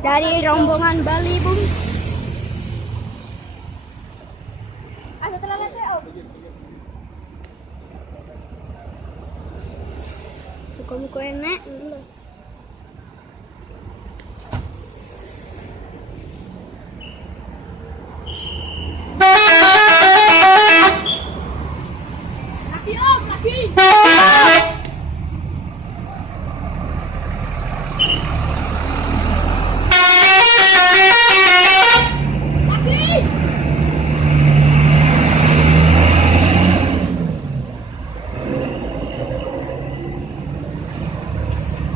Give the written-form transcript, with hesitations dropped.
dari rombongan Bali, Bung. Ada telanjang Om. Muka-muka enak.